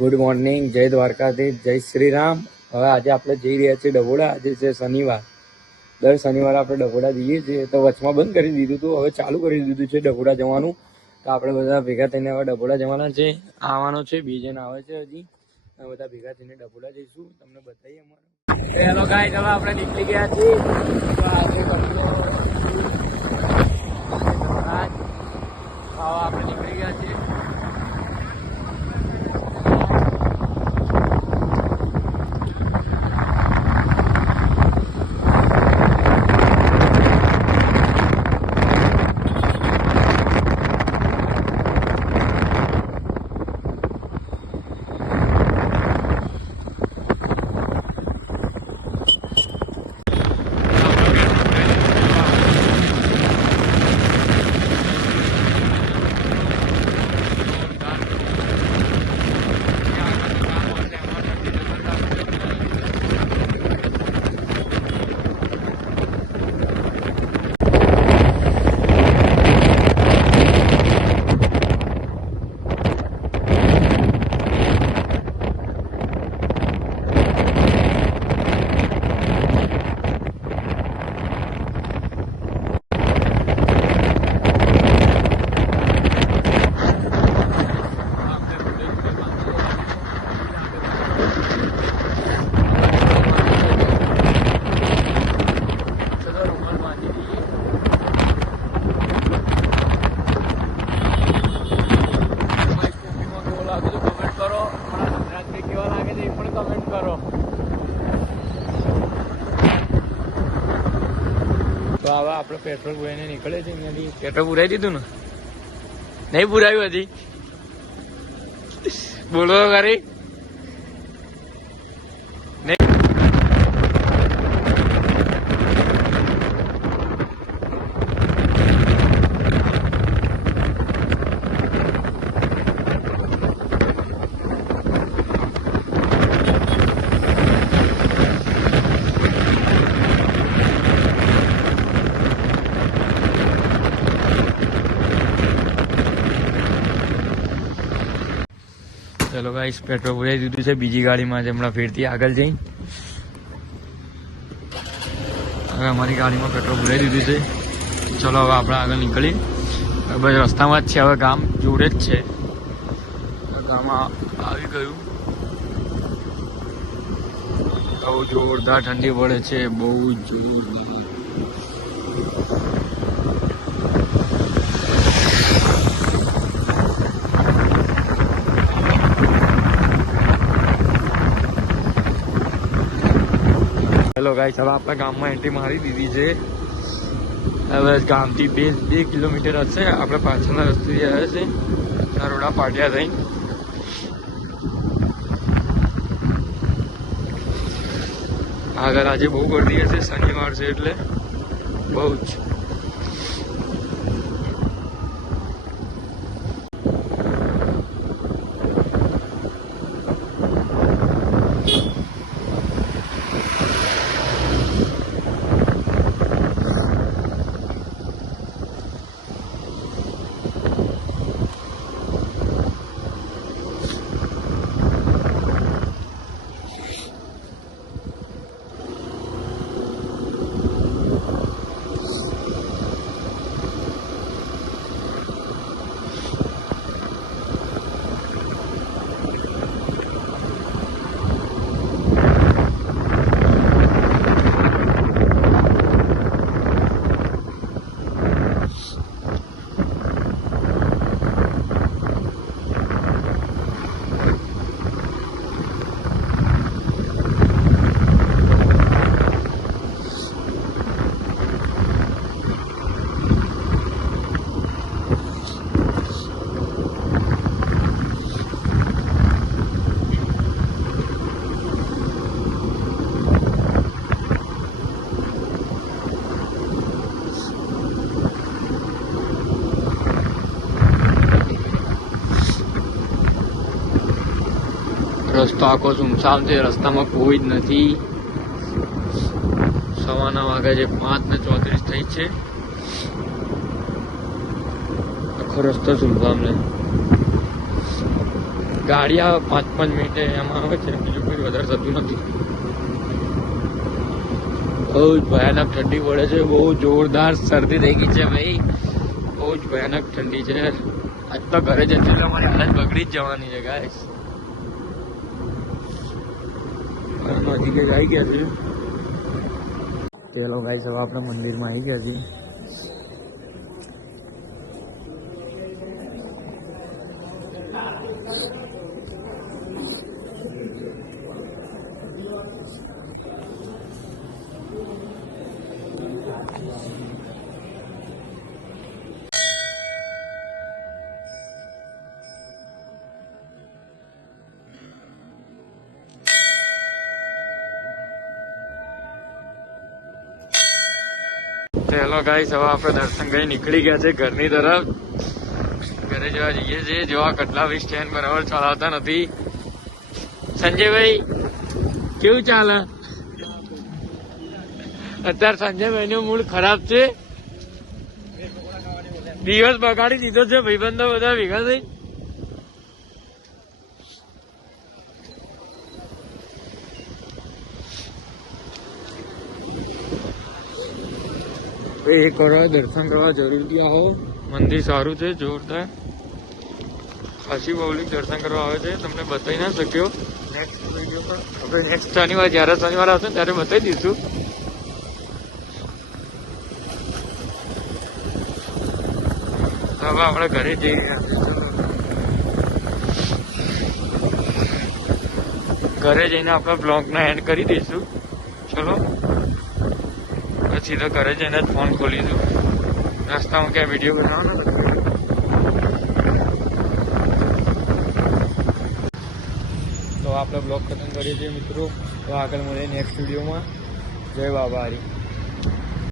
Good morning, જય દ્વારકાધીશ, જય શ્રી રામ. હવે આજે આપણે જઈ રહ્યા છીએ ડભોડા. આજે છે શનિવાર. દર શનિવારે આપણે ડભોડા જઈએ છીએ. તો વચમાં બંધ કરી દીધું હતું, હવે ચાલુ કરી દીધું છે ડભોડા જવાનું. તો આપણે બધા ભેગા થઈને હવે ડભોડા જવાના છે. આવવાનો છે, બીજન આવે છે હજી. બધા ભેગા થઈને ડભોડા જઈશું, તમને બતાવીએ અમારે. હેલો ગાઈસ, હવે આપણે નીકળી ગયા છીએ. તો આજે આપણે નીકળી ગયા છીએ. તો હવે આપણે પેટ્રોલ પુરાઈને નીકળે છે અહીંયાથી. પેટ્રોલ પુરાઈ દીધું ને? નહીં પુરાયું હજી? બોલો ખરી. ચલો ગાઈસ, પેટ્રોલ પુરાઈ દીધું છે. બીજી ગાડીમાં હમણાં ફેરથી આગળ જઈ. હવે અમારી ગાડીમાં પેટ્રોલ પુરાઈ દીધું છે. ચલો હવે આપણે આગળ નીકળી. બસ રસ્તામાં જ છે, હવે ગામ જોડે જ છે. ગામ આવી ગયું. બહુ જોરદાર ઠંડી પડે છે, બહુ જોરદાર. હેલો ગાઈસ, હવે આપણે ગામમાં એન્ટ્રી મારી દીધી છે. હવે ગામથી બે કિલોમીટર હશે. આપણે પાછળના રસ્તે આવ્યા છે, નરોડા પાટિયા થઈ. આગળ આજે બહુ ગરદી હશે, શનિવાર છે એટલે બહુ જ. રસ્તો આખો સુમસામ છે, રસ્તામાં કોઈ જ નથી. સવારના વાગે છે 5:34 થઈ છે. આખો રસ્તો સુમસામ છે. ગાડી આવે 5-5 મિનિટે એમાં આવે છે, બીજું કોઈ વધારે થતું નથી. બહુ જ ભયાનક ઠંડી પડે છે, બહુ જોરદાર શરદી થઈ ગઈ છે ભાઈ, બહુ જ ભયાનક ઠંડી છે. આજ તો ઘરે જશે એટલે અમારી હાલત બગડી જ જવાની છે ગાઈસ. નજીક જ આવી ગયા છે. ચલો ગાઈસ, હવે આપણે મંદિરમાં આવી ગયા છીએ. ચલો ગાઈસ, હવે આપણે દર્શન કરી નીકળી ગયા છે ઘરની તરફ. ઘરે જવા જઈએ છીએ. જોવા કેટલા બી સ્ટેન્ડ બરાબર ચલાવતા નથી. સંજયભાઈ કેવું ચાલે? અત્યારે સંજયભાઈ નો મૂડ ખરાબ છે. દિવસ બગાડી દીધો છે ભાઈબંધો બધા ભેગા થઈ. એક વાર દર્શન કરવા જરૂરથી આવો. મંદિર સારું છે, જોરદાર. ખાસી પબ્લિક દર્શન કરવા આવે છે. તમને બતાવી ના શક્યો નેક્સ્ટ વિડીયો પર. આપણે નેક્સ્ટ શનિવાર, જયારે શનિવાર આવશે ત્યારે બતાવી દઈશું. હવે આપણે ઘરે જઈ રહ્યા છીએ. ઘરે જઈને આપણે બ્લોગને એન્ડ કરી દઈશું. ચલો, પછી તો ઘરે જઈને જ ફોન ખોલીશું. રસ્તામાં ક્યાં વિડીયો બનાવવાનો નથી. તો આપણે બ્લોગ ખતમ કરીએ છીએ મિત્રો. તો આગળ મળીએ નેક્સ્ટ વિડીયોમાં. જય બાબા હરી.